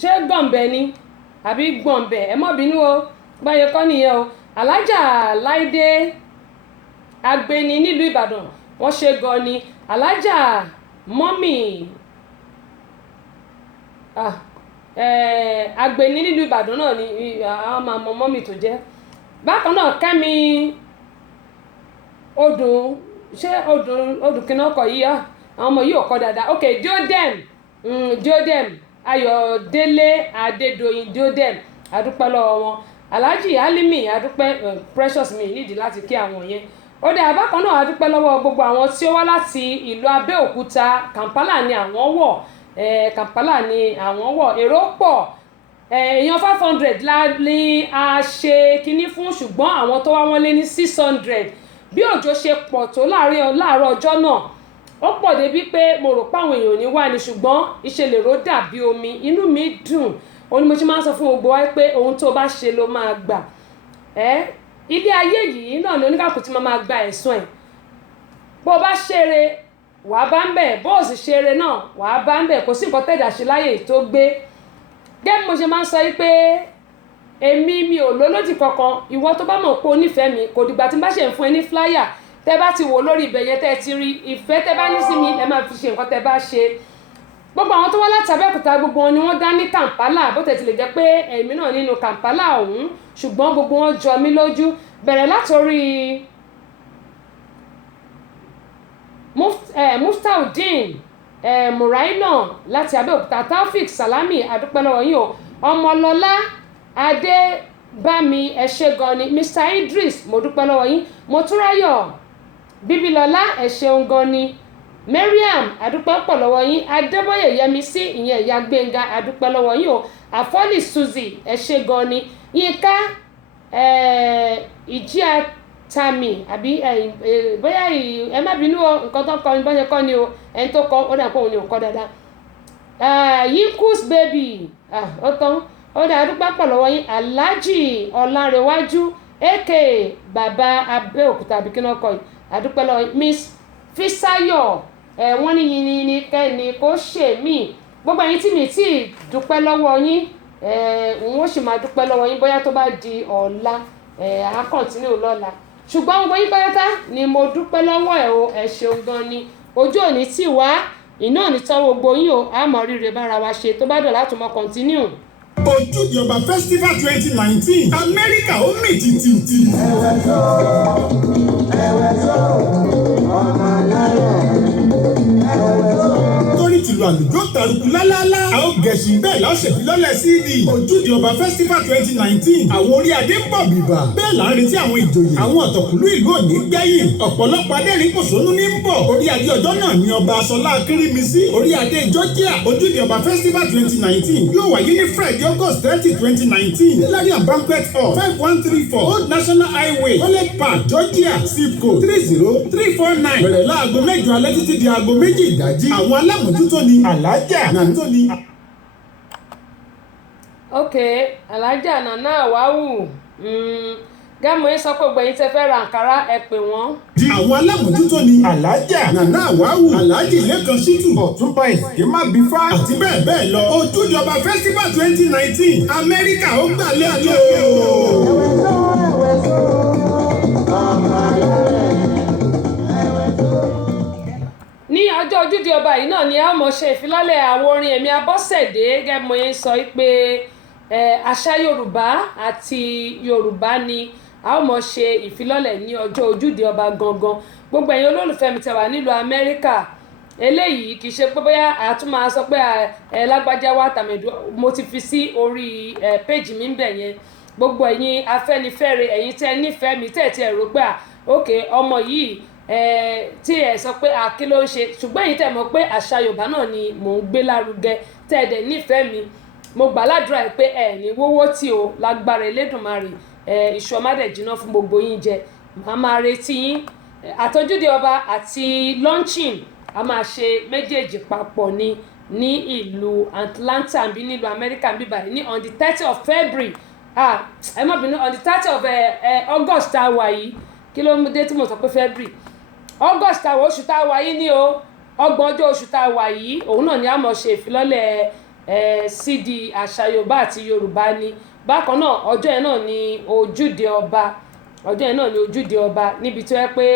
ṣé gọ̀ǹbẹ̀ ni àbí gbọ̀ǹbẹ̀ ẹ má bínú o báyẹn kọ́ nìyẹn o alájà láìdé agbeni nílùú ìbàdàn wọ́n ṣe gan ni alájà mọ́mì agbeni nílùú ìbàdàn náà ni àwọn máa mọ mọ́mì tó jẹ́ bákan náà kẹ́mi odùn kìnnà ọkọ̀ yìí àwọn ọmọ yìí ò kọ́ dáadáa ok diodem ayọ̀délé adédoyin diodem adúpẹ́ lọ́wọ́ wọn alhaji alimi adúpẹ́ precious mi nídìí láti kí àwọn yẹn ó dẹ̀ abákan náà adúpẹ́ lọ́wọ́ gbogbo àwọn tí ó wá láti ìlú abẹ́òkúta kampala ni àwọn wọ̀ kampala ni àwọn wọ̀ èrò pọ̀ èèyàn 500 ní a ṣe kinní fún ṣùgbọ́n àwọn tó wá wọ́n lé ní 600 bí òjò ṣe pọ̀ tó láàárọ̀ ọjọ́ náà ó pọ̀ débi pé mo rò páwọn èèyàn ní wà ní ṣùgbọ́n ìṣèlérò dàbí omi inú mi dùn ó ní mo ti máa ń sọ fún gbogbo wa pé ohun tó bá ṣe ló máa gbà ilé ayé yìí náà ni oníkàkùn tí máa gba ẹ̀san ẹ̀ bó o bá ṣeré wàá bá ń bẹ̀ bó o sì ṣeré náà wàá bá ń bẹ̀ kò sí nǹkan tẹ̀dá ṣe láyè tó gbé gẹ́gẹ́ mo ṣe máa ń sọ pé mi ò lólódì kankan ìwọ tó bá mọ̀ pé o nífẹ̀ẹ́ mi kò dìgbà tí n bá ṣe ń fún ẹ ní flyer tẹ́ bá ti wò lórí ibẹ̀ yẹn tẹ́ ti rí ìfẹ́ tẹ́ bá ní sí mi ẹ máa fi ṣe nǹkan tẹ́ bá ṣe gbogbo àwọn tó wá láti Abẹ́òkúta gbogbo wọn ni wọ́n dá ní Kampala bó tẹ̀ ti lè jẹ́ pé èmi náà nínú Kampala ọ̀hún ṣùgbọ́n gbogbo wọn jọ mí lójú bẹ̀rẹ̀ látòrí Muftaudeen Muraina láti Abẹ́òkúta Taofik Salami adúpẹ́ lọ́wọ́ yín o Ọmọlọ́lá Adébámi ẹ ṣé gan ni Mr Idris mo dúpẹ́ lọ́wọ́ yín Motúráyọ̀ Bíbílọ́lá ẹ ṣeun gan ni Mariam adúpẹ́ pọ̀ lọ́wọ́ yín Adébóyè Yẹmisí ìyẹn ìyá Gbénga adúpẹ́ lọ́wọ́ yín o Àfọ́lì Suzy ẹ ṣé gan ni Yínká Ìjíàtàmì àbí bóyá ẹ má bínú o nǹkan tó kọ ní bọ́yẹ kọ́ ni o ẹni tó kọ ó dà pé òun ni ò kọ́ dáadáa Yinkus baby ó tán ó dà adúpẹ́ pọ̀ lọ́wọ́ yín Alhaji Ọlárẹ̀wájú aka bàbá Abẹ́òkúta àbí kí náà kọ yìí adúpẹ́ lọ́wọ́ yín Miss Fisayo wọ́n ní yìnyín ní kẹ́ni kó ṣe mí gbogbo ẹ̀yin tí mi tí dúpẹ́ lọ́wọ́ yín wọ́n sì máa dúpẹ́ lọ́wọ́ yín bóyá tó bá di ọ̀la á kọ̀ntínú lọ́la ṣùgbọ́n gbogbo yín pátá ni mo dúpẹ́ lọ́wọ́ ẹ̀ o ẹ ṣeun gan ni ojú òní tì wá iná ní tán gbogbo yín o àmọ́ rírẹ bára wa ṣe tó bá dọ̀ láti mọ kọ̀ntínú. Ojúde Ọba Festival 2019 Amẹ́ríkà ó mì tìtìtì. Ọmọ aláyọ̀ torí tìlú àlùjọ tàrùkù lálálá a ó gẹ̀ẹ́sì bẹ́ẹ̀ láṣẹ ìfilọ́lẹ̀ CD Ojúde Ọba Festival 2019 àwọn orí adé ń bọ̀ bìbà bẹ́ẹ̀ là ń retí àwọn ìjòyè àwọn ọ̀tọ̀kùlú ìlú òní gbẹ̀yìn ọ̀pọ̀lọpọ̀ adẹ́rìn kòsónú ní ń bọ̀ orí adé ọjọ́ náà ní ọba Aṣọlá Akírímisí orí adé Georgia Ojúde Ọba Festival 2019 yóò wáyé ní Friday August 30 2019 ní Larian Banquet Hall 5134 Old National Highway College Park Georgia zip code 30349 bẹ̀rẹ̀ láago 8 alẹ́ títí di aago 2 ìdájí àwọn alámòjútó ni alájà nàntó ni. ok alájà nàná àwáwù gámọ̀ yín sọ pé gbẹ̀yìn tẹ́ fẹ́ ra àǹkárá ẹ pè wọ́n. àwọn alámòjútó ni alájà nàná àwáwù alájì lẹ́kan ṣítù ọ̀túnba ìsìnkí má bí fá àti bẹ́ẹ̀ bẹ́ẹ̀ lọ. Ojúde Ọba Festival 2019 Amẹ́ríkà ó gbàlẹ́ àjọ. ní ọjọ́ Ojúde Ọba yìí náà ni a mọ̀ ṣe ìfilọ́lẹ̀ àwọn orin Ẹ̀mí Abọ́sẹ̀dé gẹ́gẹ́ mo yẹn sọ pé àṣà Yorùbá àti Yorùbá ni a mọ̀ ṣe ìfilọ́lẹ̀ ní ọjọ́ Ojúde Ọba gangan gbogbo ẹ̀yin olólùfẹ́ mi tẹ́ wà nílùú Amẹ́ríkà eléyìí kì í ṣe pé bóyá àtún máa sọ pé lágbájá wa tàmẹ̀dù mo ti fi sí orí péjì mi ń bẹ̀ yẹn gbogbo ẹ̀yin Afẹ́nifẹ́re ẹ̀yin tẹ́ nífẹ̀ẹ́ mi tẹ́ ẹ̀ rò pé ok ọmọ yìí tí ẹ sọ pé kí ló ń ṣe ṣùgbọ́n èyí tẹ́ mọ̀ pé àṣà Yorùbá náà ni mò ń gbé lárugẹ tẹ́ ẹ̀ dẹ̀ nífẹ̀ẹ́ mi mo gbà ládùúrà pé ẹ̀ ní wọ́wọ́ tí o lágbára Elédùmarè ìṣù ọmọdé jiná fún gbogbo yín jẹ màá máa retí yín àtọ́júde Ọba àti launching a máa ṣe méjèèjì papọ̀ ní ìlú Atlanta bí nílùú Amẹ́ríkà bí báyìí ní on the 30th of February ẹ má bínú on the 30th of August tá a wà yìí kí ló ń dé tí mo sọ pé February August tá a wà oṣù tá a wà yìí ní o ọgbọ̀n ọjọ́ oṣù tá a wà yìí òun náà ni a mọ̀ ṣe ìfilọ́lẹ̀ CD àṣà Yorùbá àti Yorùbá ni. Bákan náà ọjọ́ yẹn náà ni ojúde ọba níbi tó yẹ pé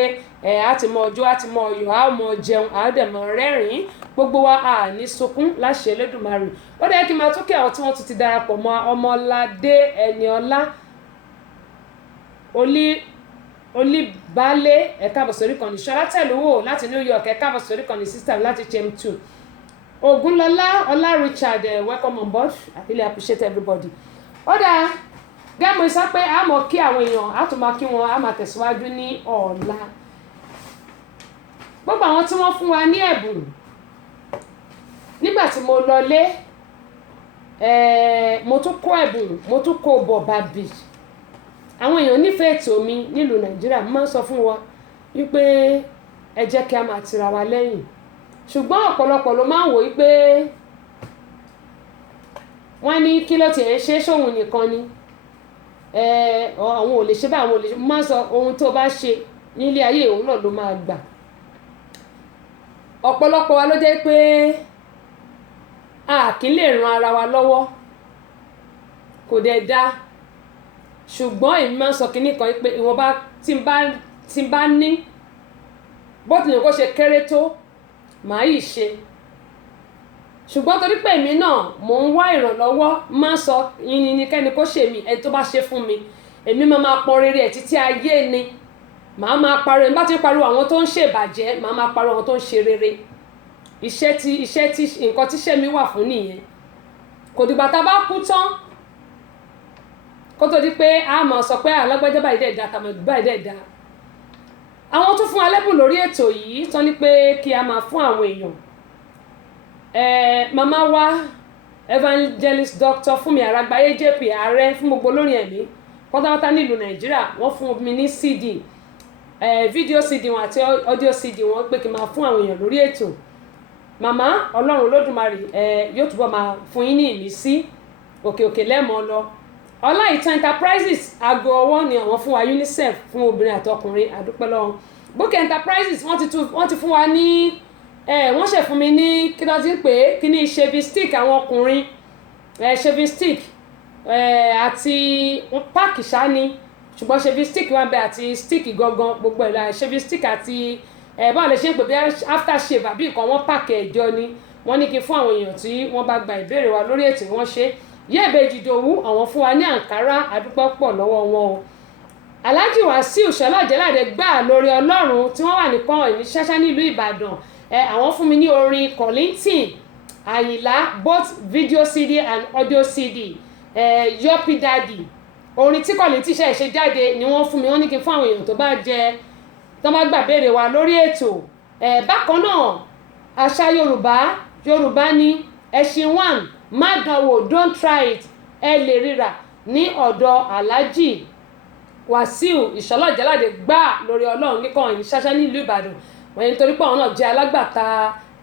a ti mọ ọjọ́ a ti mọ ọyọ̀ a mọ jẹun a dẹ̀ mọ rẹ́rìn-ín gbogbo wa a ní sunkún láṣẹ Elédùmarè. Ó dẹ̀ kí n máa tún kí àwọn tí wọ́n tún ti darapọ̀ mọ́ Ọmọládé Ẹniọlá Olíbálé ẹ káàbọ̀ sórí ìkànnì. Ṣọlá Tẹ̀lúwò láti New York ẹ káàbọ̀ sórí ìkànnì. Sister láti Chem2. Ògúnlọlá Ọlá Richard welcome on board. I really appreciate everybody. Ó dáa gẹ́gẹ́ sọ pé a mọ̀ kí àwọn èèyàn a tún máa kí wọn a máa tẹ̀síwájú ní ọ̀la. Gbogbo àwọn tí wọ́n fún wa ní ẹ̀bùn nígbà tí mo lọlé mo tún kó ẹ̀bùn mo tún kó bọ̀ bàbí. Àwọn èèyàn nífẹ̀ẹ́ ètò mi nílùú Nàìjíríà máa ń sọ fún wọn wípé ẹ jẹ́ kí a máa tira wa lẹ́yìn, ṣùgbọ́n ọ̀pọ̀lọpọ̀ ló máa ń wò wípé wọ́n ní kí ló tiẹ̀ ń ṣe sóhun nìkan ni àwọn ò lè ṣe báyìí àwọn ò lè ṣe máa sọ ohun tó bá ṣe nílé ayé òun náà ló máa gbà. Ọ̀pọ̀lọpọ̀ wa ló jẹ́ pé a kì í lè ran ara wa lọ́wọ́ kò dẹ̀ dáa, ṣùgbọ́n èmi máa ń sọ kinní kan pé ìwọ̀nba tí n bá ní bó tilẹ̀ kó ṣe kéré tó màá yìí ṣe. Ṣùgbọ́n torí pé èmi náà mò ń wá ìrànlọ́wọ́ máa sọ yìnyínkẹ́ni kó ṣe mí ẹni tó bá ṣe fún mi èmi máa pọn rere ẹ̀ títí ayé ni. Màá máa pariwo bá ti pariwo àwọn tó ń ṣèbàjẹ́ màá máa pariwo àwọn tó ń ṣe rere. Iṣẹ́ tí nǹkan tíṣẹ́ mi wà fún nìyẹn. Kò dìgbà tá a bá kú tán kó tó di pé a máa sọ pé alágbájá báyìí dẹ̀ da tàmọ̀dù báyìí dẹ̀ da. Àwọn tó fún alẹ́bùn lórí ètò yìí tán ní pé kí a máa fún àwọn èèyàn. Màmá wa evangelist Dr. Fúnmi Àràgbáyé JP ààrẹ fún gbogbo olórin ẹ̀mí pátápátá nílùú Nàìjíríà wọ́n fún mi ní CD fídíò CD wọn àti audio CD wọn pé kí n máa fún àwọn èèyàn lórí ètò. Màmá Ọlọ́run Olódùmarè yóò túbọ̀ máa fún yín ní ìmísí òkè lẹ́mọ̀ọ́ lọ. Ọláìtàn Enterprises aago ọwọ́ ni àwọn fún wa UNICEF fún obìnrin àtọkùnrin àdúpẹ́ lọ́wọ́. Book Enterprises wọ́n ti fún wa ní wọ́n ṣe fún mi ní kí ló ti ń pè é kí ní shaving stick àwọn ọkùnrin shaving stick àti páàkì ṣáni ṣùgbọ́n shaving stick wà bẹ́ẹ̀ àti stick gangan gbogbo ẹ̀ la shaving stick àti báwo lè ṣe ń pè bí after shave àbí nǹkan wọ́n páàkì ẹ̀jọ ni wọ́n ní kí fún àwọn èèyàn tí wọ́n bá gba ìbéèrè wa lórí ètò wọ́n ṣe Yẹ́bẹ́jì Ìdòwú àwọn fún wa ní àǹkárá àdúpẹ́ pọ̀ lọ́wọ́ wọn o. Alhaji Wasiu Ṣọlá Ọ̀jẹ́ládé gbà lórí Ọlọ́run tí wọ́n wà ní kan ìní ṣáṣá nílùú Ìbàdàn àwọn fún mi ní orin Kollington Àyìnlá both video CD and audio CD Yopi Daddy orin tí Kollington ṣe jáde ni wọ́n fún mi wọ́n ní kí n fún àwọn èèyàn tó bá gbà béèrè wa lórí ètò. Bákan náà àṣà Yorùbá ní ẹṣin one má dánwò don't try it ẹ lè ríra ní ọ̀dọ̀ Alhaji Wasiu Ìṣọ̀lá Ọ̀jẹ́ládé gbà lórí Ọlọ́run nìkan ìní ṣáṣá nílùú Ìbàdàn wọ́n yẹn nítorí pé àwọn náà jẹ́ alágbàtà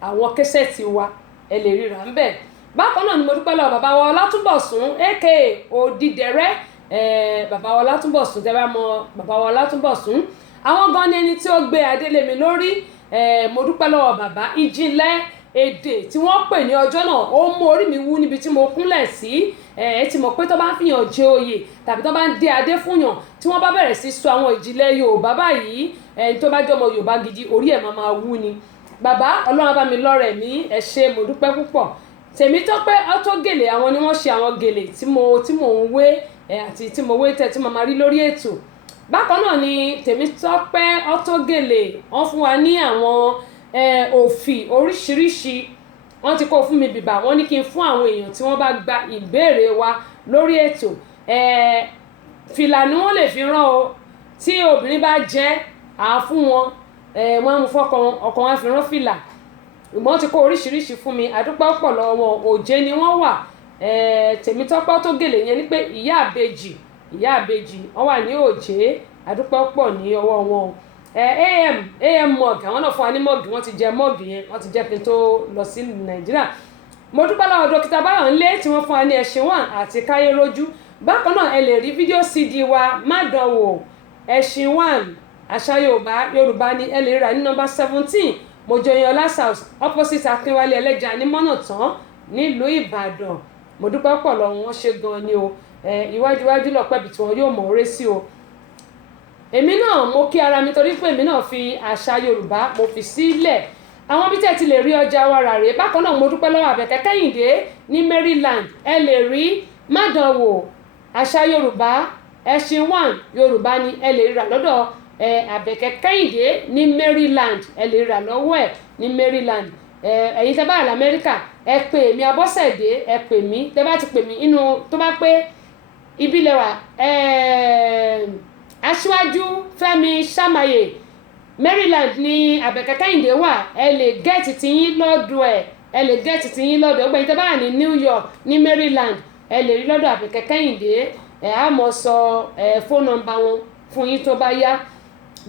àwọn kẹsẹ̀tì wa ẹ lè ríra ń bẹ̀. Bákan náà ni mo dúpẹ́ lọ́wọ́ bàbá wa Ọlátúnbọ̀sún aka Odídẹrẹ́ bàbá wa Ọlátúnbọ̀sún tẹ́ bá mọ bàbá wa Ọlátúnbọ̀sún àwọn gan ni ẹni tí ó gbé adélé mi lórí mo dúpẹ́ lọ́wọ́ bàbá ìjìnlẹ̀ èdè tí wọ́n pè ní ọjọ́ náà ó mú orí mi wú níbi tí mo kúnlẹ̀ sí ti mọ̀ pé tó bá ń fìyàn jẹ oyè tàbí tó bá ń dé adé fúnyàn tí wọ́n bá bẹ̀rẹ̀ sí sọ àwọn ìjìnlẹ̀ Yorùbá báyìí tó bá jẹ́ ọmọ Yorùbá gidi orí ẹ̀ máa wú ni. Bàbá Ọlọ́run bá mi lọ́rẹ̀ mí ẹ ṣé mo dúpẹ́ púpọ̀. Tèmítọ́pẹ́ Ọ̀tọ́gèlè àwọn ni wọ́n ṣe àwọn gèlè tí mo ń wé àti tí mo wé tẹ̀ tí mo máa rí lórí ètò. Bákan náà ni Tèmítọ́pẹ́ Ọ̀tọ́gèlè wọ́n fún wa ní àwọn òfì oríṣiríṣi wọ́n ti kó fún mi bìbà wọ́n ní kí n fún àwọn èèyàn tí wọ́n bá gba ìbéèrè wa lórí ètò. Fìlà ni wọ́n lè fi rán o tí obìnrin bá jẹ́ fún wọn wọ́n mú fọ́kọ ọkọ wọn fi rán fìlà wọ́n ti kó oríṣiríṣi fún mi àdúpẹ́ pọ̀ lọ́wọ́ wọn òjé ni wọ́n wà. Tèmítọ́pẹ́ Ọ̀tọ́gèlè yẹn ní pé ìyá àbejì wọ́n wà ní òjé àdúpẹ́ pọ̀ ní ọwọ́ wọn. am mug àwọn náà fún wa ní mug wọ́n ti jẹ mug yẹn wọ́n ti jẹ́ kí n tó lọ sí Nàìjíríà. Mo dúpẹ́ lọ́wọ́ dókítà Báyọ̀nlé tí wọ́n fún wa ní ẹṣin wà àti káyé lójú. Bákan náà ẹ lè rí fídíò CD wa má dánwò ẹṣin wà àṣà Yorùbá ní ẹ lè rà ní nọ́mbà 17 Mojoyinlọ́lá House opposite Akínwálé Ẹlẹ́ja ní Mọ́nàtán nílùú Ìbàdàn mo dúpẹ́ pọ̀ lọ́wọ́ wọn ṣe gan ni o iwájú lọ́pẹ́ bí tí wọn yóò mọ̀ ọ́rẹ́ sí o. èmi náà mo kí ara mi torí pé èmi náà fi àṣà Yorùbá mo fi sílẹ̀ àwọn bí tẹ́ ti lè rí ọjà wa rà rèé. bákan náà mo dúpẹ́ lọ́wọ́ Àbẹ̀kẹ́ Kẹ́hìndé ní Maryland ẹ lè rí mádànwò àṣà Yorùbá ẹṣin 1 Yorùbá ni ẹ lè rà lọ́dọ̀ Àbẹ̀kẹ́ Kẹ́hìndé ní Maryland ẹ lè rà lọ́wọ́ ẹ̀ ní Maryland. ẹ̀yin tẹ́ bá wà l'Amẹ́ríkà ẹ pè mí Abọ́sẹ̀dé ẹ pè mí tẹ́ bá ti pè mí inú tó bá pé ibi lẹ́wà Aṣíwájú Fẹ́mi Ṣàmáyé Maryland ní Àbẹ̀kẹ́ Kẹ́hìndé wà ẹ lè gẹ́ẹ̀tì tiyín lọ́dọ̀ ẹ lè gẹ́ẹ̀tì tiyín lọ́dọ̀ ọgbẹ́ yìí tẹ́ bá wà ní New York ní Maryland ẹ lè rí lọ́dọ̀ Àbẹ̀kẹ́ Kẹ́hìndé á mọ̀ sọ fóònù nọ́mbà wọn fún yín tó bá yá.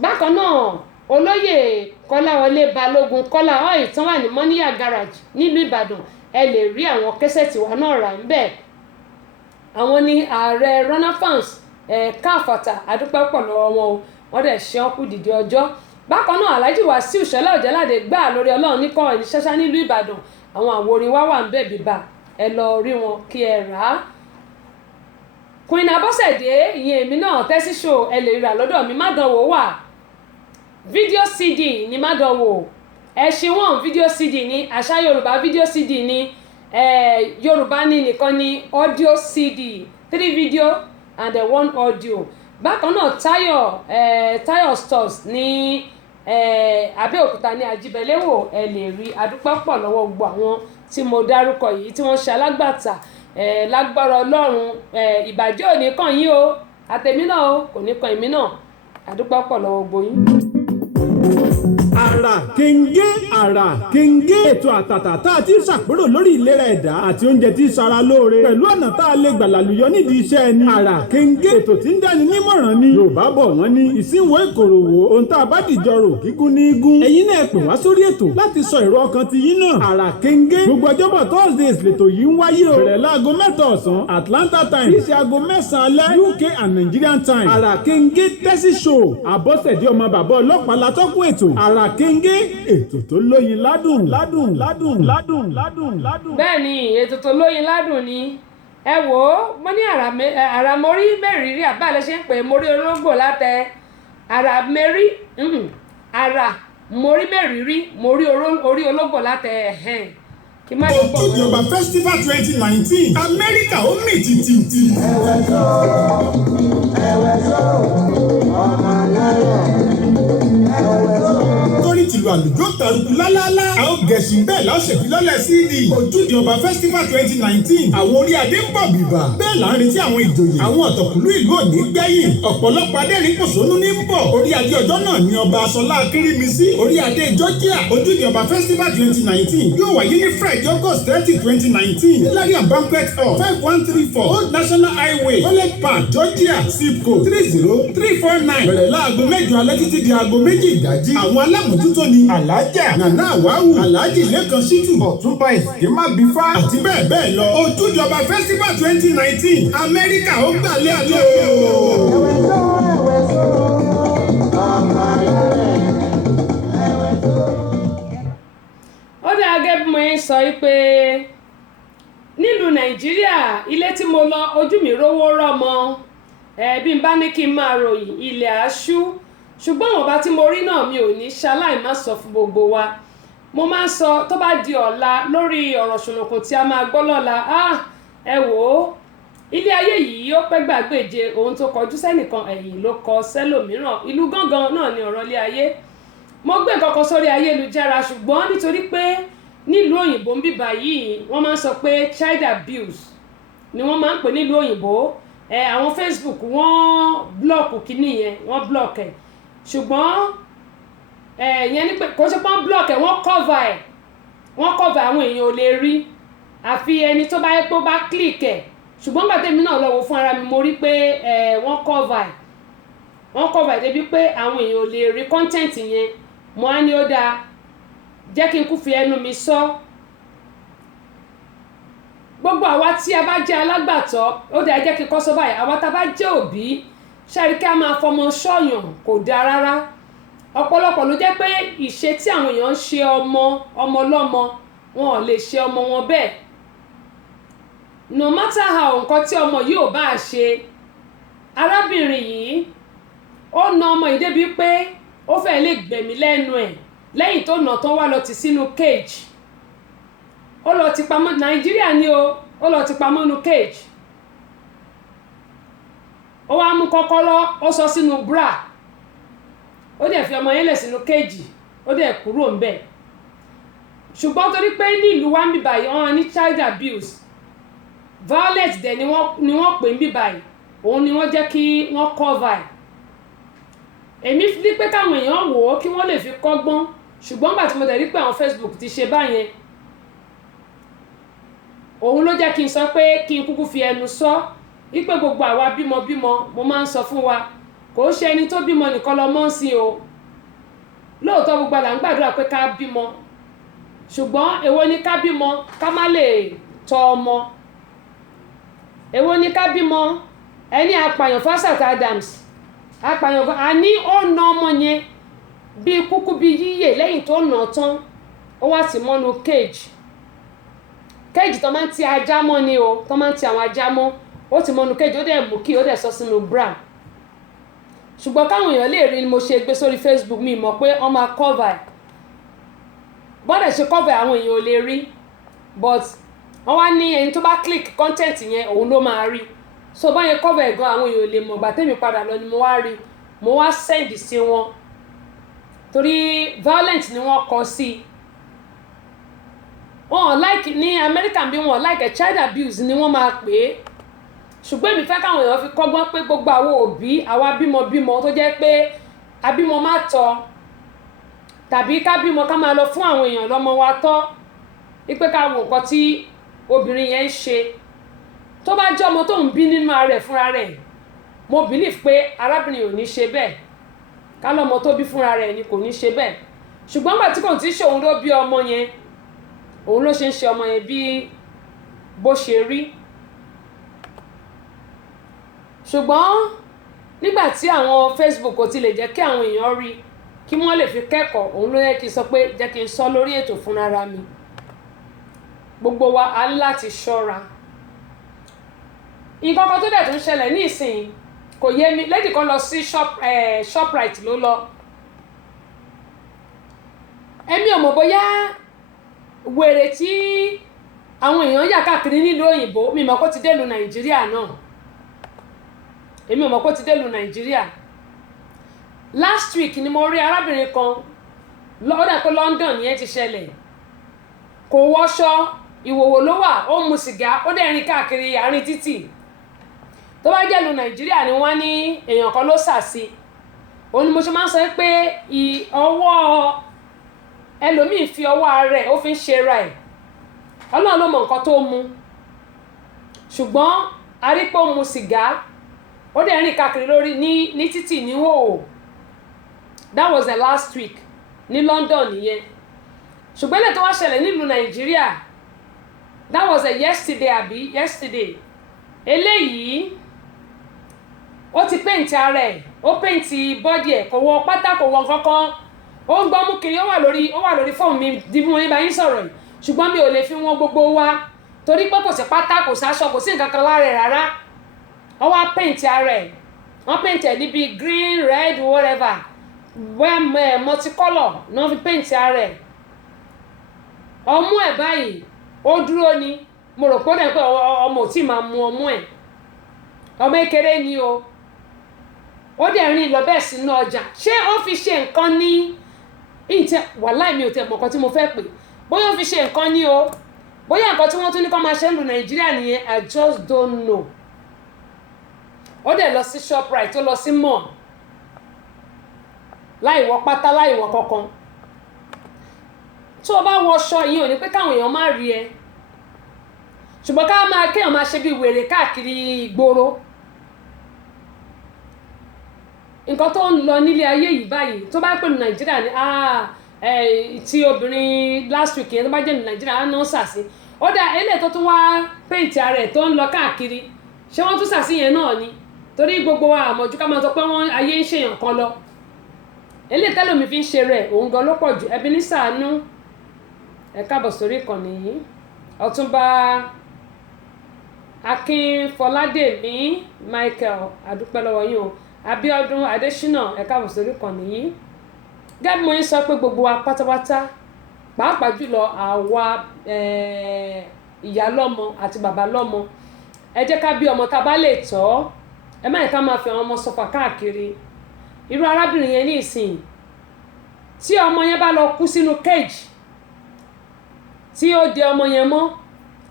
bákan náà olóyè Kọ́láwọlé Balógun Kọ́lá oil tán wà ní Mọ́níyà garage nílùú Ìbàdàn ẹ lè rí àwọn kẹ́sẹ̀tì wa náà rà ńbẹ̀. àwọn ní ààrẹ Ronafans káfàtà adúpẹ́ pọ̀ lọ́wọ́ wọn o wọ́n dẹ̀ ṣe ọkù dìde ọjọ́. bákan náà Alhaji Wasiu Ṣọlá Òjẹ́ládé gbà lórí Ọlọ́run ní kọ́ ẹni ṣáṣá nílùú Ìbàdàn àwọn àwòrán wa wà ńbẹ̀ bíbá ẹ lọ rí wọn kí ẹ rà á. Queen Abọ́sẹ̀dé ìyẹn èmi náà tẹ́sí show ẹ lè rà lọ́dọ̀ mi Mádànwò wà fídíò CD ní Mádànwò ẹṣin 1 fídíò CD ní àṣà Yorùbá fídíò CD ní Yorùbá ní nìkan ní audio CD 3 video and 1 audio. bákan náà Tayo stores ní Abẹ́òkúta ní Ajíbẹ̀lẹ́wò ẹ lè rí adúpẹ́ pọ̀ lọ́wọ́ gbogbo àwọn tí mo dárúkọ yìí tí wọ́n ṣe alágbàtà lágbára Ọlọ́run ìbàjẹ́ ò ní kàn yín o àtẹ̀mí náà o kò ní kàn èmi náà adúpẹ́ pọ̀ lọ́wọ́ gbogbo yín. Àrà Kenge ètò àtàtà tá a ti ń ṣàpérò lórí ìlera ẹ̀dá àti oúnjẹ tí ń ṣara lóore pẹ̀lú ọ̀nà tá a lè gbà lálùyọ nídìí iṣẹ́ ẹni. Àrà Kenge ètò tí ń dáni nímọ̀ràn ni Yorùbá bọ̀ wọ́n ní ìsínwó ìkòròwò ohun tá a bá dìjọ rò kíkún ní igun. ẹ̀yin náà pè wá sórí ètò láti sọ èrò ọkàn ti yín náà. Àrà Kenge gbogbo ọjọ́bọ̀ Thursdays lètò yìí ń wáyé o. bẹ̀rẹ̀ láago 7 ọ̀sán Atlanta time kìí ṣe aago 9 alẹ́ UK and Nigerian time. Àrà Kenge tẹ́sí show Àbọ́sẹ̀dé ọmọ bàbá ọlọ́pàá látọ́kùn ètò. Àrà Kenge ètò tó lóyin ládùn. bẹ́ẹ̀ ni ètò tó lóyin ládùn ni ẹ wò ó mo ní àrà mórí mẹ́rìírí àbálẹ̀ ṣe ń pè mórí olóńgbò látẹ àrà mórí mẹ́rìírí mórí orí olóńgbò látẹ kí má lè pọ̀. Ojúde Ọba Festival 2019 Amẹ́ríkà ó mì tìtìtì. torí tìlú àlùjọ tàrùkù lálálá a ó gẹ̀ẹ́sì bẹ́ẹ̀ láṣẹ ìfilọ́lẹ̀ CD Ojúde Ọba Festival 2019 àwọn orí adé ń bọ̀ bìbà bẹ́ẹ̀ là ń retí àwọn ìjòyè àwọn ọ̀tọ̀kùlú ìlú òní gbẹ̀yìn ọ̀pọ̀lọpọ̀ adẹ́rìn pòṣónú ní ń bọ̀ orí adé ọjọ́ náà ní ọba Aṣọlá Akírímisí orí adé Georgia Ojúde Ọba Festival 2019 yóò wáyé ní Friday August 30 2019 ní Larian Banquet Hall 5134 Old National Highway College Park Georgia zip code 30349 bẹ̀rẹ̀ láago 8 alẹ́ títí di aago 2 ìdájí àwọn alámòjútó ni Alhaja Nana Awawu Alhaji Lẹ́kan Ṣítù Ọ̀túnba Ìsìnkímábífá àti bẹ́ẹ̀ bẹ́ẹ̀ lọ Ojúde Ọba Festival 2019 Amẹ́ríkà ó gbàlẹ́ àlẹ́ ó dá gẹ́gẹ́ bí mo ń sọ pé nílùú Nàìjíríà ilé tí mo lọ ojú mi rówó rọ́mọ bí n bá ní kí n máa ròyìn ilẹ̀ àṣú ṣùgbọ́n ọ̀bá tí mo rí náà mi ò ní ṣaláì má sọ fún gbogbo wa mo máa ń sọ tó bá di ọ̀la lórí ọ̀rọ̀ ṣùnùkùn tí a máa gbọ́ lọ́la ẹ wò ó ilé ayé yìí ó pẹ́ gbàgbéje ohun tó kọjú sẹ́nìkan ẹ̀yìn ló kọ sẹ́lòmíràn ìlú gángan náà ni ọ̀rọ̀ ilé ayé mo gbé nǹkan kan sórí ayélujára ṣùgbọ́n nítorí pé nílùú òyìnbó ń bíbá yìí wọ́n máa ń sọ pé child abuse ni wọ́n máa ń pè nílùú òyìnbó àwọn Facebook wọ́n blọ́ọ̀kù kínní yẹn wọ́n blọ́ọ̀kù ẹ̀ ṣùgbọ́n yẹn ní pé kò ṣe pọ́n blọ́ọ̀kù ẹ̀ wọ́n cover àwọn èèyàn ò lè rí àfi ẹni tó bá yẹ pé ó bá click ẹ̀ ṣùgbọ́n gbàtẹ́mi náà lọ wò fún ara mi mo rí pé wọ́n cover ẹ̀ débi pé àwọn èèyàn ò lè rí content yẹn mo á ní ó dáa jẹ́ kí n kú fi ẹnu mi sọ gbogbo àwa tí a bá jẹ́ alágbàtọ́ ó dáa jẹ́ kí n kọ́ sọ báyìí àwa tá a bá jẹ́ òbí ṣàríkẹ́ a máa fọmọ ṣọ́yàn kò dáa rárá ọ̀pọ̀lọpọ̀ ló jẹ́ pé ìṣe tí àwọn èèyàn ń ṣe ọmọ ọlọ́mọ wọn ò lè ṣe ọmọ wọn bẹ́ẹ̀ no matter how nǹkan tí ọmọ yìí ò bá ṣe arábìnrin yìí ó na ọmọ yìí débi pé ó fẹ́ lè gbẹ̀mí lẹ́nu ẹ̀ lẹ́yìn tó nà tán wá lọ ti sínú cage ó lọ ti pamọ́ Nàìjíríà ni ó lọ ti pamọ́ nínú cage ó wá mú kọ́kọ́rọ́ ó sọ sínú bra ó dẹ̀ fi ọmọ yẹn lẹ̀ sínú cage ó dẹ̀ kúrò ńbẹ̀ ṣùgbọ́n torí pé ní ìlú wa ń bì báyìí wọ́n ní child abuse violence dẹ̀ ni wọ́n pè ń bì báyìí òun ni wọ́n jẹ́ kí wọ́n cover èmi ní pé káwọn èèyàn wò ó kí wọ́n lè fi kọ́gbọ́n ṣùgbọ́n gbà tí mo dẹ̀ rí pé àwọn Facebook ti ṣe báyẹn òun ló jẹ́ kí n sọ pé kí n kúkú fi ẹnu sọ wípé gbogbo àwa bímọ mo máa ń sọ fún wa kò ṣe ẹni tó bímọ nìkan lọmọ ń sìn o lóòótọ́ gbogbo àlà ń gbàdúrà pé ká bímọ ṣùgbọ́n èwo ni ká bímọ ká má lè tọ́ ọmọ èwo ni ká bímọ ẹni apààyàn Fasat Adams apààyàn àní ó na ọmọ yẹn bíi kúkú bíi yíyè lẹ́yìn tó nà tán ó wá sí mọ́nú cage tó máa ń ti ajá mọ́ ni o tó máa ń ti àwọn ajá mọ́ ó ti mọ́nú cage ó dẹ̀ mú kí ó dẹ̀ sọ sínú bra ṣùgbọ́n káwọn èèyàn lè rí ni mo ṣe gbé sórí Facebook mi mọ̀ pé wọ́n máa cover bọ́dẹ̀ ṣe cover àwọn èèyàn ò lè rí but wọ́n wá ní ẹni tó bá click content yẹn òun ló máa rí so báyẹn cover gan àwọn èèyàn ò lè mọ̀ gbà tẹ́mi padà lọ ni mo wá rí mo wá send sí wọn torí violent ni wọ́n kọ sí wọn like ní American bí wọn like child abuse ni wọ́n máa pè é ṣùgbọ́n èmi fẹ́ káwọn èèyàn fi kọ́gbọ́n pé gbogbo àwọn òbí àwa bímọ tó jẹ́ pé abímọ má tọ́ tàbí ká bímọ ká máa lọ fún àwọn èèyàn lọ́mọ wa tọ́ wípé ká wo nǹkan tí obìnrin yẹn ń ṣe tó bá jẹ́ ọmọ tó ń bí nínú ara rẹ̀ fúnra rẹ̀ mo believe pé arábìnrin ò ní ṣe bẹ́ẹ̀ ká lọ́mọ tó bí fúnra rẹ̀ ni kò ní ṣe bẹ́ẹ̀ ṣùgbọ́n gbà tí kò tí ṣe òun ló bí ọmọ yẹn òun ló ṣe ń ṣe ọmọ yẹn bí bó ṣe rí ṣùgbọ́n nígbà tí àwọn Facebook kò ti lè jẹ́ kí àwọn èèyàn rí kí wọ́n lè fi kẹ́kọ̀ọ́ òun ló yẹ kí n sọ pé jẹ́ kí n sọ lórí ètò fúnra mi gbogbo wa á láti ṣọ́ra nǹkan kan tó dẹ̀ tún ṣẹlẹ̀ ní ìsìn kò yé mi lady kan lọ sí Shoprite ló lọ èmi ò mọ̀ bóyá wèrè tí àwọn èèyàn yà káàkiri nílùú òyìnbó mi mọ̀ kó ti délùú Nàìjíríà náà èmi ò mọ̀ kó ti délùú Nàìjíríà last week ni mo rí arábìnrin kan lọ́dà pé London yẹn ti ṣẹlẹ̀ kò wọṣọ ìwòwò ló wà ó mu sìgá ó dẹ̀ rìn káàkiri àárín títì tó bá jẹ́lu Nàìjíríà ni wọ́n ní èèyàn kan ló sàsí òun ni mo ṣe máa ń sọ pé ọwọ́ ẹlòmíì fi ọwọ́ rẹ̀ ó fi ń ṣe ra ẹ̀ Ọlọ́run ló mọ nǹkan tó mu ṣùgbọ́n a rí pé ó mu sìgá ó dẹ̀ rìn káàkiri lórí ní títì níwòwò that was the last week ní London nìyẹn ṣùgbọ́n ilé tó wá ṣẹlẹ̀ nílùú Nàìjíríà that was a yesterday eléyìí ó ti paint ara ẹ̀ ó paint body ẹ̀ kò wọ pátá kò wọ kankan ó ń gbọ́ mú kiri ó wà lórí fóònù mi di bí mo ní bá yín sọ̀rọ̀ yìí ṣùgbọ́n mi ò lè fi wọn gbogbo wá torí pé kò sí pátá kò sáṣọ kò sí nǹkan kan lára ẹ̀ rárá ó wá paint ara ẹ̀ wọ́n paint ẹ̀ níbi green red whatever wẹ́ẹ̀ multicolor ní wọ́n fi paint ara ẹ̀ ọmú ẹ̀ báyìí ó dúró ni mo rò pé ó dẹ̀ pé ọmọ ò tí máa mu ọmú ẹ̀ ọmọ kékeré ni o ó dẹ̀ rìn lọ bẹ́ẹ̀ sínú ọjà ṣé ó fi ṣe nǹkan ní wàláì mi ò tẹ̀ mọ̀ nǹkan tí mo fẹ́ pè bóyá ó fi ṣe nǹkan ní o bóyá nǹkan tí wọ́n tún ní kó máa ṣe ń lu Nàìjíríà nìyẹn I just don't know ó dẹ̀ lọ sí Shoprite ó lọ sí mall láì wọ pátá láì wọ kankan tó o bá wọṣọ yìí ò ní pé káwọn èèyàn má rí ẹ ṣùgbọ́n kéèyàn máa ṣe bí wèrè káàkiri ìgboro nǹkan tó ń lọ nílé ayé yìí báyìí tó bá pè ní Nàìjíríà ní tí obìnrin last week yẹn tó bá jẹ́ ní Nàìjíríà á náà sàsí ó dà eléyìí tó tún wá péǹtì ara ẹ̀ tó ń lọ káàkiri ṣé wọ́n tún sàsí yẹn náà ni torí gbogbo wa àmọ̀jú ká máa sọ pé wọ́n ayé ń ṣèyàn kan lọ eléyìí tẹ́lómi fi ń ṣe rẹ̀ òun gan ló pọ̀ jù ẹbí ní sàánú ẹ káàbọ̀ sórí ìkànnì yìí Ọ̀túnba Akínfọládèmí Michael adúpẹ́ lọ́wọ́ yín o. Abíọ́dún Adésínà ẹ káàbọ̀ sórí ìkànnì yìí. Gẹ́gẹ́ bí mo ń sọ pé gbogbo wa pátápátá pàápàá jùlọ àwa ìyá lọ́mọ àti bàbá lọ́mọ ẹ jẹ́ ká bí ọmọ tá a bá lè tọ́, ẹ má yẹ ká máa fi àwọn ọmọ sọfà káàkiri. Irú arábìnrin yẹn ní ìsìn tí ọmọ yẹn bá lọ kú sínú cage tí ó de ọmọ yẹn mọ́,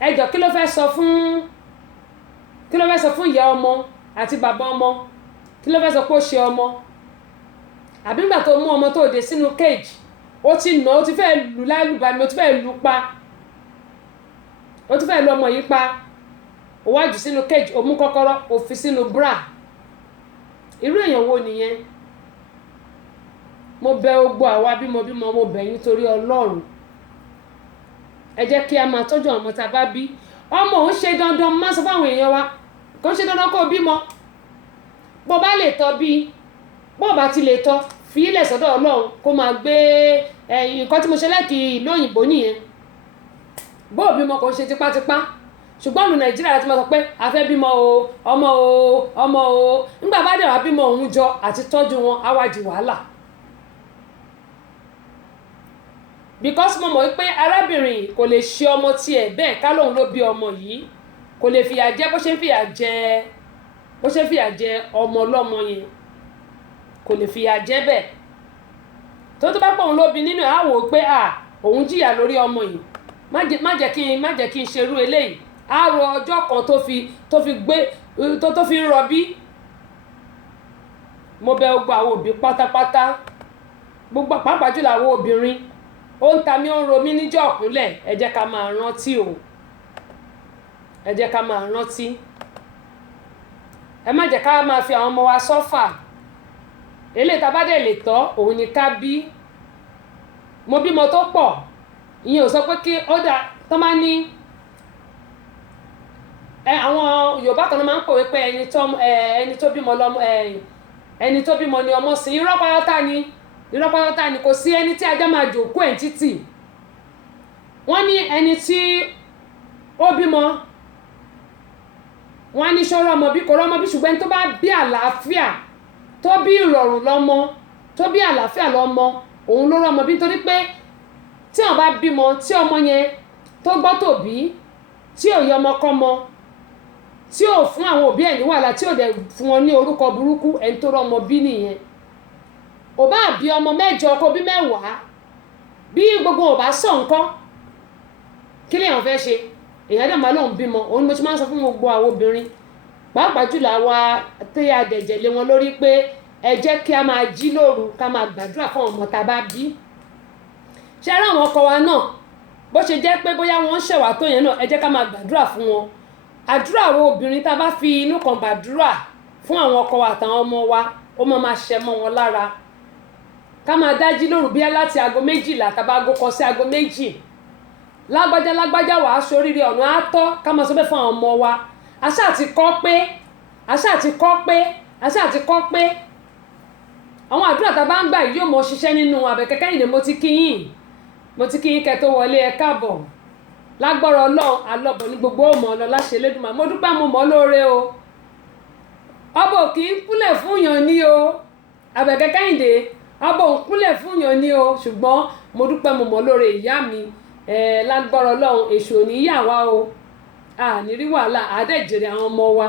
ẹ jọ̀ọ́ kí ló fẹ́ sọ fún ìyá ọmọ àti bàbá ọmọ? Kí ló fẹ́ sọ pé ó ṣe ọmọ? Àbí nígbà tó mú ọmọ tó dé sínú cage ó ti nà, ó ti fẹ́ lù lálùbami, ó ti fẹ́ lù pa, ó ti fẹ́ lù ọmọ yìí pa, ó wá jù sínú cage, ó mú kọ́kọ́rọ́ ó fi sínú bra. Irú èèyàn wo nìyẹn? Mo bẹ̀ gbogbo àwa bímọ mo bẹ̀ yín torí Ọlọ́run, ẹ jẹ́ kí a máa tọ́jú ọmọ tá a bá bí. Ọmọ ò ń ṣe dandan, má sọ fáwọn èèyàn wa kò ń ṣe dandan kó bímọ. Bó bá lè tọ́ bí, bó bá ti lè tọ́ fi ilẹ̀ sọ́dọ̀ Ọlọ́run kó máa gbé nǹkan tí mo ṣe lẹ́kì ìlú òyìnbó nìyẹn. Bó bímọ kò ń ṣe tipátipá, ṣùgbọ́n ní Nàìjíríà láti máa sọ pé a fẹ́ bímọ o, ọmọ o, ọmọ o. Nígbà bá dẹ̀ wá bímọ òun jọ àti tọ́jú wọn á wá di wàhálà. Because mo mọ̀ pé arábìnrin kò lè ṣe ọmọ tiẹ̀ bẹ́ẹ̀ ká lóun ló bí ọmọ yìí, kò lè fìyà jẹ bó ṣe ń fìyà jẹ ọmọ ọlọ́mọ yẹn, kò lè fìyà jẹ bẹ́ẹ̀. tó bá pọ̀ òun ló bí nínú ẹ̀ á wò ó pé òun jìyà lórí ọmọ yìí, má jẹ́ kí n ṣerú eléyìí. Á ro ọjọ́ kan tó fi ń rọbí. Mo bẹ̀ gbogbo àwọn òbí pátápátá, gbogbo pàápàá jùlọ àwọn obìnrin, ó ń ta mí ó ń ro mí níjọ́ ọ̀kúnlẹ̀, ẹ jẹ́ ká máa rántí o, ẹ jẹ́ ká máa rántí. Ẹ má jẹ́ ká máa fi àwọn ọmọ wa sọ́fà. Eléyìí tá bá dẹ̀ lè tọ́ òun ni ká bí. Mo bímọ tó pọ̀, ìyẹn ò sọ pé kí ó dà tó máa ní àwọn Yorùbá kan máa ń pòwe pé ẹni tó bímọ ni ọmọ sí. Irọ́ pátápátá ni, kò sí ẹni tí ajá máa jòkó ẹ̀ títì. Wọ́n ní ẹni tí ó bímọ, wọ́n ní ṣó rọ́mọ bí kò rọ́mọ bí, ṣùgbọ́n tó bá bí àlàáfíà, tó bí ìrọ̀rùn lọ́mọ, tó bí àlàáfíà lọ́mọ, òun ló rọ́mọ bí. Nítorí pé tí wọ́n bá bímọ tí ọmọ yẹn tó gbọ́ tòbí, tí ò yọ ọmọ kọ́mọ, tí ò fún àwọn òbí ẹ̀ ní wàhálà, tí ò dẹ̀ fún wọn ní orúkọ burúkú, ẹni tó rọ́mọ bí nìyẹn. Ò bá bí ọmọ 8 kó bí 10, bí gbogbo ò bá sọ nǹkan, kí lèèyàn fẹ́ ṣe? Èèyàn dẹ̀ máa lóun bímọ. Òun ni mo ti máa ń sọ fún gbogbo àwọn obìnrin pàápàá jùlọ àwa tí a dẹ̀jẹ̀ lé wọn lórí pé ẹ jẹ́ kí a máa jí lóru ká máa gbàdúrà fún ọmọ tá a bá bí. Ṣé ẹ rí àwọn ọkọ wa náà bó ṣe jẹ́ pé bóyá wọ́n ń ṣẹ̀wá tó yẹn náà, ẹ jẹ́ ká máa gbàdúrà fún wọn. Àdúrà àwọn obìnrin tá a bá fi inú kan gbàdúrà fún àwọn ọkọ wa àtàwọn ọmọ wa, ó máa ṣẹ mọ́ wọn lára. Ká máa dájí lóru bí láti aago 12 tàbí aago kan sí aago 2. Lágbájá wàá ṣoríire ọ̀nà àtọ́, ká máa sọ bẹ́ẹ̀ fún àwọn ọmọ wa. Àṣà àti kọ́ pé àwọn àdúrà tá a bá ń gbà yóò mọ ṣiṣẹ́ nínú Àbẹ̀kẹ́ Kẹ́hìndé. Mo ti kí yín kẹ́ tó wọlé, ẹ káàbọ̀. Lágbára Ọlọ́run alọ́bọ̀ ní gbogbo ọmọ ọlọ́ láṣẹ Elédùmarè. Mo dúpẹ́ mo mọ̀ lóore o. Ọbọ̀ kì í kúnlẹ̀ fún yàn ní o, Àbẹ̀kẹ́ Kẹ́hìndé, ọbọ̀ ń kúnlẹ̀ fún yàn ní o, ṣùgbọ́n mo dúpẹ́ mo mọ̀ lóore ìyá mi. Lágbára Ọlọ́run èṣù ò ní yà wá o, ní rí wàhálà, àádẹ́jẹ̀rẹ̀ àwọn ọmọ wa.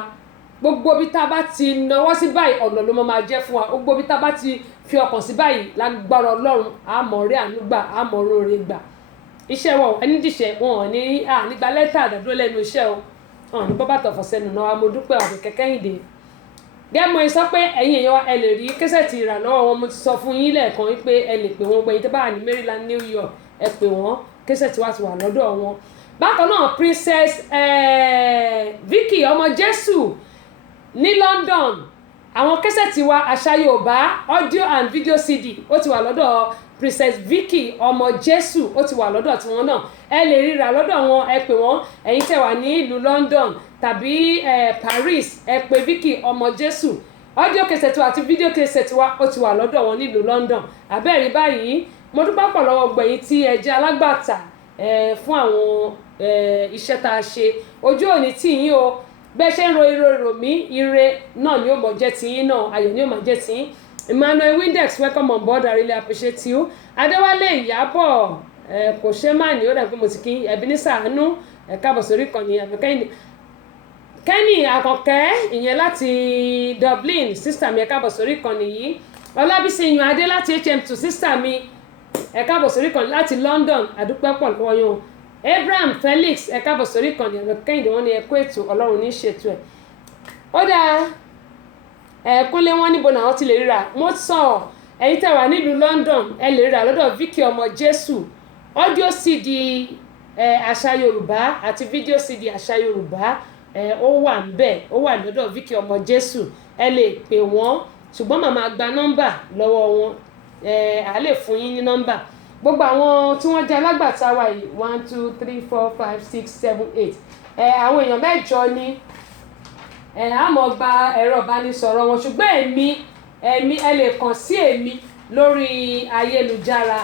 Gbogbo bí tá a bá ti náwó sí báyìí ọ̀nà ló máa jẹ́ fún wa. Gbogbo bí tá a bá ti fi ọkàn sí báyìí lágbára Ọlọ́run àmọ̀ rí àánú gbà, àmọ̀ róore gbà. Iṣẹ́ wọn ẹni dìṣẹ́ wọn ò ní nígbà lẹ́tà àdàdúró lẹ́nu iṣẹ́ o, wọn ò ní bọ́ bàtà fọ̀sẹ́nu náà. Mo dúpẹ́ Àbẹ̀kẹ́ Kẹ́hìndé. Gẹ́gẹ́ mo sọ pé ẹ̀yin èèyàn ẹ lè rí kẹ́sẹ̀tì ìrànlọ́wọ́ wọn. Mo ti sọ fún yín lẹ́ẹ̀kan wípé ẹ lè pè wọ́n gbẹ̀yìn tó bá wà ní Maryland, New York, ẹ pè wọ́n, kẹ́sẹ̀tì wa ti wà lọ́dọ̀ wọn. Bákan náà Princess Vicky ọmọ Jésù ní London, àwọn kẹ́sẹ̀tì wa àṣà Yorùbá audio and video CD ó ti wà lọ́dọ̀ Princess Vicky ọmọ Jésù, ó ti wà lọ́dọ̀ tiwọn náà. Ẹ lè ríra lọ́dọ̀ wọn, ẹ pè wọ́n. Ẹ̀yin tẹ́ wà ní ìlú London tàbí Paris, ẹ pè Vicky ọmọ Jésù. Audio kẹ́sẹ̀tì wa àti video kẹ́sẹ̀tì wa ó ti wà lọ́dọ̀ wọn nílùú London. Àbẹ́ẹ̀rí báyìí, mo dúpẹ́ pọ̀ lọ́wọ́ gbẹ̀yìn tí ẹ jẹ́ alágbàtà fún àwọn iṣẹ́ tá a ṣe. Ojú òní tì yín o, bẹ́ẹ̀ ṣe ń ro iro mí ire náà ni ó mọ̀ jẹ́ tiyín náà ayọ̀ ni ó máa jẹ́ tiyín. Emmanuel Windex, welcome on board. I really appreciate you. Adéwálé Ìyábọ̀ kò ṣe má ní ó dàbí mo ti kí Ebenezer Àánú káàbọ̀ sórí ìkànnì àbẹ̀kẹ́yìn Kenny Àkànkẹ́ ìyẹn láti Dublin sister mi káàbọ̀ sórí ìkànnì yìí. Ọlábísí Iyùn Adé láti HM2 sister mi káàbọ̀ sórí ìkànnì láti London àdúpẹ́ pọ̀ lọ́wọ́ yín. Abraham Felix káàbọ̀ sórí ìkànnì àbẹ̀kẹ́yìn wọn ni ẹ kú ètò Ọlọ́run ní ṣètò ẹ̀. Ó dáa Kúnlé wọn níbo náà ti lè ríra mo sọ ẹ̀yin tẹ́ wà nílùú London ẹ lè ríra lọ́dọ̀ Vicky ọmọ Jésù audio CD àṣà Yorùbá àti video CD àṣà Yorùbá ó wà ńbẹ̀ ó wà lọ́dọ̀ Vicky ọmọ Jésù ẹ lè pè wọ́n ṣùgbọ́n màmá gba nọ́mbà lọ́wọ́ wọn à lè fún yín ní nọ́mbà gbogbo àwọn tí wọ́n jẹ́ alágbàtà wa yìí 1 2 3 4 5 6 7 8 àwọn èèyàn mẹ́jọ ni àmọ́ gba ẹ̀rọ ìbánisọ̀rọ̀ wọn ṣùgbọ́n èmi ẹ lè kàn sí èmi lórí ayélujára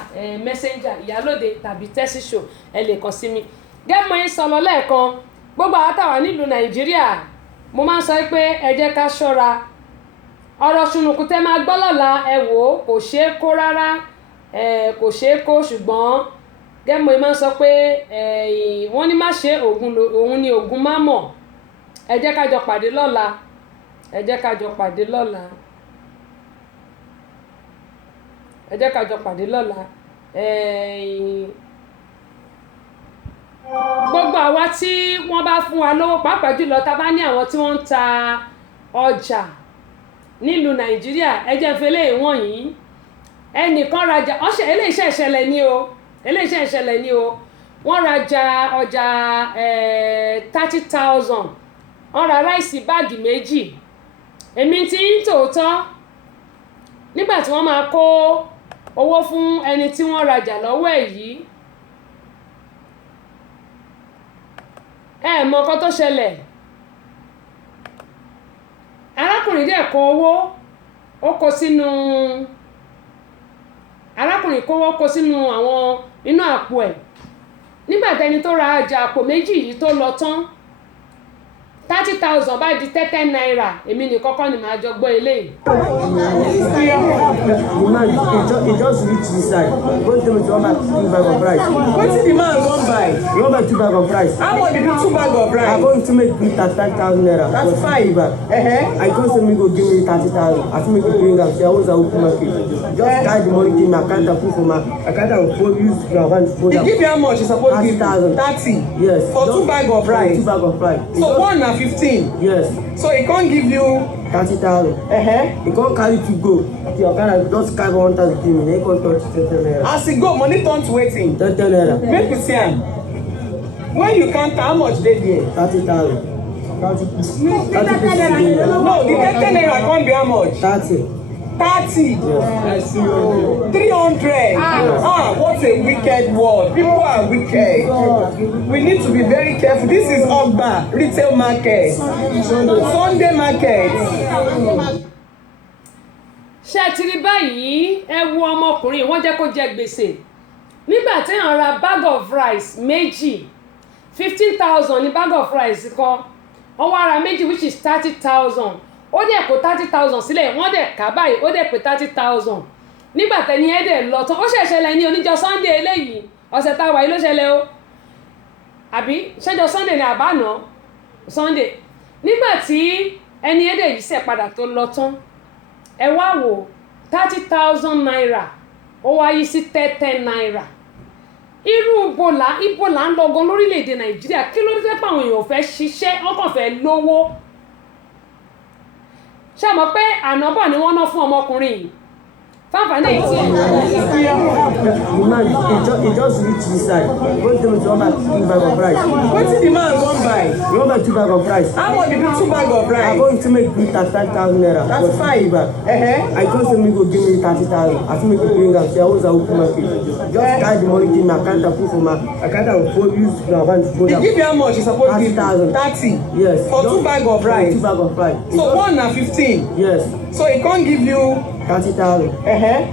messenger ìyálòde tàbí tẹ́sí show ẹ lè kàn sí mi. gẹ́gẹ́ yín sọ lọ lẹ́ẹ̀kan gbogbo àwọn táwa nílùú Nàìjíríà mo máa ń sọ pé ẹ jẹ́ ká ṣọ́ra ọ̀rọ̀ ṣùnùkùn tẹ́ máa gbọ́ lọ́la ẹ wò ó kò ṣeé kó rárá kò ṣeé kó ṣùgbọ́n gẹ́gẹ́ yín máa ń sọ pé wọ́n ní má ṣe òun ni ògùn má mọ̀ ẹ jẹ́ ká jọ pàdé lọ́la ẹ jẹ́ ká jọ pàdé lọ́la ẹ jẹ́ ká jọ pàdé lọ́la gbogbo àwa tí wọ́n bá fún wa lówó pàápàá jùlọ tá a bá ní àwọn tí wọ́n ń ta ọjà nílùú Nàìjíríà ẹ jẹ́ fi eléyìí wọ̀nyí ẹnìkan rajà eléyìí ìṣẹ̀lẹ̀ ni o wọ́n rajà ọjà 30,000 wọ́n ra ráìsì báàgì méjì èmi tí ń tòótọ́ nígbà tí wọ́n máa kó owó fún ẹni tí wọ́n rajà lọ́wọ́ ẹ̀ yìí mọ nǹkan tó ṣẹlẹ̀ arákùnrin dẹ̀ kó owó ó kó sínú àwọn inú àpò ẹ̀ nígbà tẹni tó ra ọjà àpò méjì yìí tó lọ tán 30,000 bá di 10 naira èmi ní kọ́kọ́ ni màá jọ gbọ́ eléyìí. The man he just reach inside go tell me to want buy 2 bag of rice. Wetin the man wan buy? He wan buy 2 bag of rice. How much be 2 bag of rice? I go to make me 35,000 naira. That's fine. I go say me go give me 30,000. I think me go bring am say I was a open market. Just carry the money give me account and put for my account and use your hand to fold am. He give you how much? He suppose give 30,000. 30. Yes. For 2 bag of rice. 2 bag of rice. So one na 15. Yes. So he can't give you 30,000. He can't carry to go. The account just carry 1,000 give me. He can't touch 10 naira. as he go money turn to wetin? 10 naira. Make we see am. When you count how much dey there? 30,000. 30 naira. No, the 10 naira come be how much? 30. 30. 300. What a wicked world. People are wicked. We need to be very careful. This is Ogba retail market. Sunday market. ṣé ti rí báyìí ẹ wo ọmọkùnrin wọ́n jẹ́ kó jẹ gbèsè nígbà tí wọ́n ra bag of rice méjì 15,000 ní bag of rice kan wọ́n wá ra méjì which is 30,000 ó dẹ̀ kó 30,000 sílẹ̀ wọ́n dẹ̀ ká báyìí ó dẹ̀ pé 30,000 nígbà tẹ́ni ẹ̀ dẹ̀ lọ tán ó ṣẹ̀ṣẹ̀lẹ̀ ní oníjọ́ Sunday eléyìí ọ̀sẹ̀ tá a wà yìí ló ṣẹlẹ̀ o àbí ṣẹ́jọ́ Sunday ní àbáná Sunday nígbà tí ẹni ẹ̀ dẹ̀ yìí ṣẹ̀ padà tó lọ tán ẹ wá wò 30,000 naira ó wá yí sí 10 naira irú ibo là ń lọ gan lórílẹ̀‐èdè Nàìjíríà kí ló dé pé àwọn èèyàn fẹ́ ṣiṣẹ́ wọ́n kàn fẹ́ lówó ṣé mọ̀ pé ànábọ̀ ni wọ́n ná fún ọmọkùnrin yìí fáfáná èyí tí The man he just reach inside go tell me to want buy 2 bag of rice. Wetin the man wan buy? He wan buy 2 bag of rice. How much be 2 bag of I rice? go to make me 35,000 naira. That's fine. I go say me go give me 30,000. I think me go bring am say I was a open market. Just carry the money give me account and put for my account and use your hand to fold He am. give you how much? He suppose give 30,000. 30. Yes. For 2 bag of rice. 2 bag of rice. So one na 15. Yes. So he can't give you 30,000.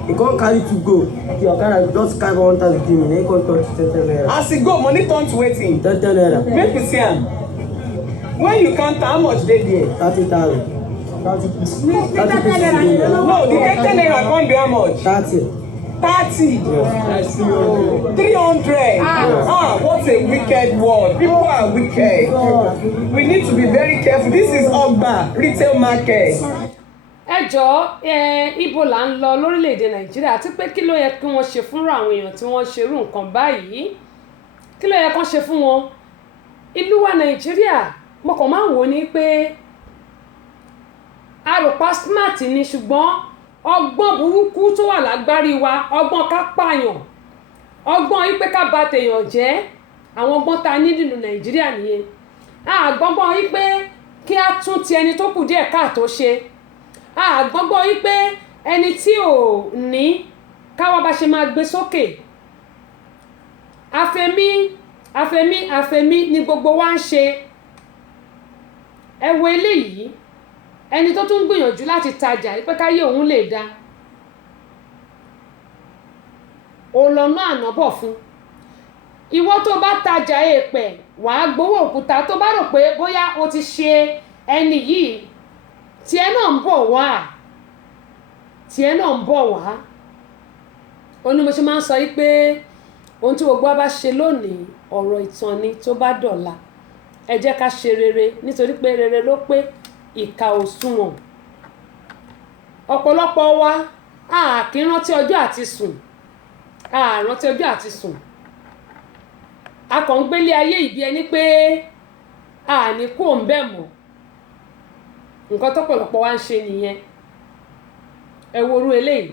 He can't carry to go. The account just carry 1,000 give me. He can't touch 10 naira. as he go money turn to wetin? 10 naira. Make we see am. When you count how much dey there? 30,000. 30 pieces. 30 pieces. No, the 10 naira come be how much? 30. 30. 300. What a wicked word. People are wicked. We need to be very careful. This is Ogba retail market. ẹ jọ̀ọ́ ibo là ń lọ lórílẹ̀‐èdè nàìjíríà àti pé kí ló yẹ kí wọ́n ṣe fúnra àwọn èèyàn tí wọ́n ṣerú nǹkan báyìí kí ló yẹ kán ṣe fún wọn ìlú wa nàìjíríà mo kàn máa ń wò ó ní pé àròpá smart ni ṣùgbọ́n ọgbọ́n burúkú tó wà lágbárí wa ọgbọ́n ká pààyàn ọgbọ́n yìí pé ká bà tèèyàn jẹ́ àwọn ọgbọ́n tá a ní nínú nàìjíríà nìyẹn àgbọ́ngbọ́n yìí pé kí á tún ti ẹni tó kù díẹ̀ káàtó ṣe àgbọ́ngbọ́n yìí pé ẹni tí ò ní káwa bá ṣe máa gbé sókè àfẹ̀mí ni gbogbo wa ń ṣe ẹ wo eléyìí ẹni tó tún gbìyànjú láti tajà pé káyé òun lè dá òlọ́nà ànábọ̀ fún ìwọ tó bá tajà èèpẹ̀ wàá gbowó òkúta tó bá rò pé bóyá o ti ṣe ẹni yìí tiẹ̀ náà ń bọ̀ wá ó ní mo ṣe máa ń sọ yìí pé ohun tí gbogbo wa bá ṣe lónìí ọ̀rọ̀ ìtàn ni tó bá dọ̀la ẹ jẹ́ ká ṣe rere nítorí pé rere ló pé ìkà òṣùwọ̀n ọ̀pọ̀lọpọ̀ wa kì í rántí ọjọ́ àti sùn rántí ọjọ́ àti sùn a kàn ń gbélé ayé ìbí ẹni pé ní kú òun bẹ́ẹ̀ mọ́ nǹkan tọ́pọ̀lọpọ̀ wa ń ṣe nìyẹn ẹ wo orú eléyìí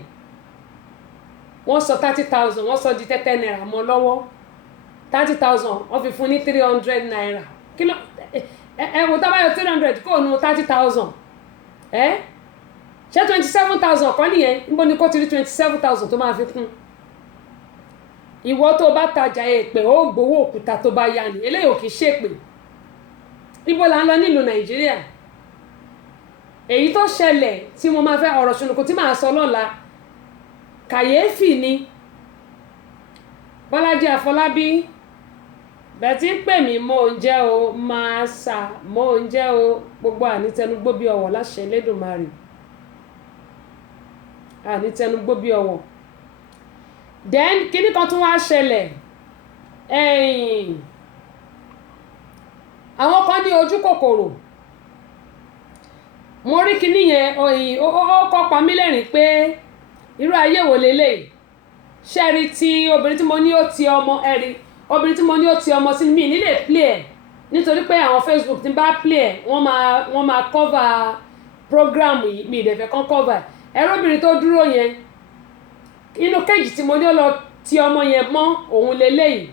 wọ́n sọ 30,000 wọ́n sọ di 10 naira mọ́ lọ́wọ́ 30,000 wọ́n fi fún ní 300 naira kí ló ẹ wo tá bá yọ 300 kó nu 30,000 ṣé 27,000 kọ́ nìyẹn níbo ni kó ti rí 27,000 tó máa fi kún ìwọ tó bá tajà èèpẹ̀ ó gbowó òkúta tó bá yá ni eléyìí ò kì í ṣèpè níbo là ń lọ nílùú nàìjíríà èyí tó ṣẹlẹ̀ tí mo máa fẹ́ ọ̀rọ̀ ṣùnùkùn tí màá sọ lọ́la kàyéfì ni Bọ́lájí Àfọlábí bẹ̀tí pè mí mò ń jẹ́ o máa sà mò ń jẹ́ o gbogbo ànítẹnugbó bí ọwọ̀ láṣẹ Elédùmarè ànítẹnugbó bí ọwọ̀ then kíní kan tún wá ṣẹlẹ̀ àwọn kan ní ojú kòkòrò mo rí kíní yẹn ó kọ́ pa mí lẹ́rìn pé irú ayé wo leléyìí ṣẹ́rí tí obìnrin tí mo ní ó ti ọmọ ẹ̀rí obìnrin tí mo ní ó ti ọmọ sí mi nílé play ẹ̀ nítorí pé àwọn Facebook tí n bá play ẹ̀ wọ́n máa cover program yìí mi ìdẹ̀fẹ̀ kan cover ẹ̀rọ obìnrin tó dúró yẹn inú kéjì tí mo ní ó lọ ti ọmọ yẹn mọ́ òun leléyìí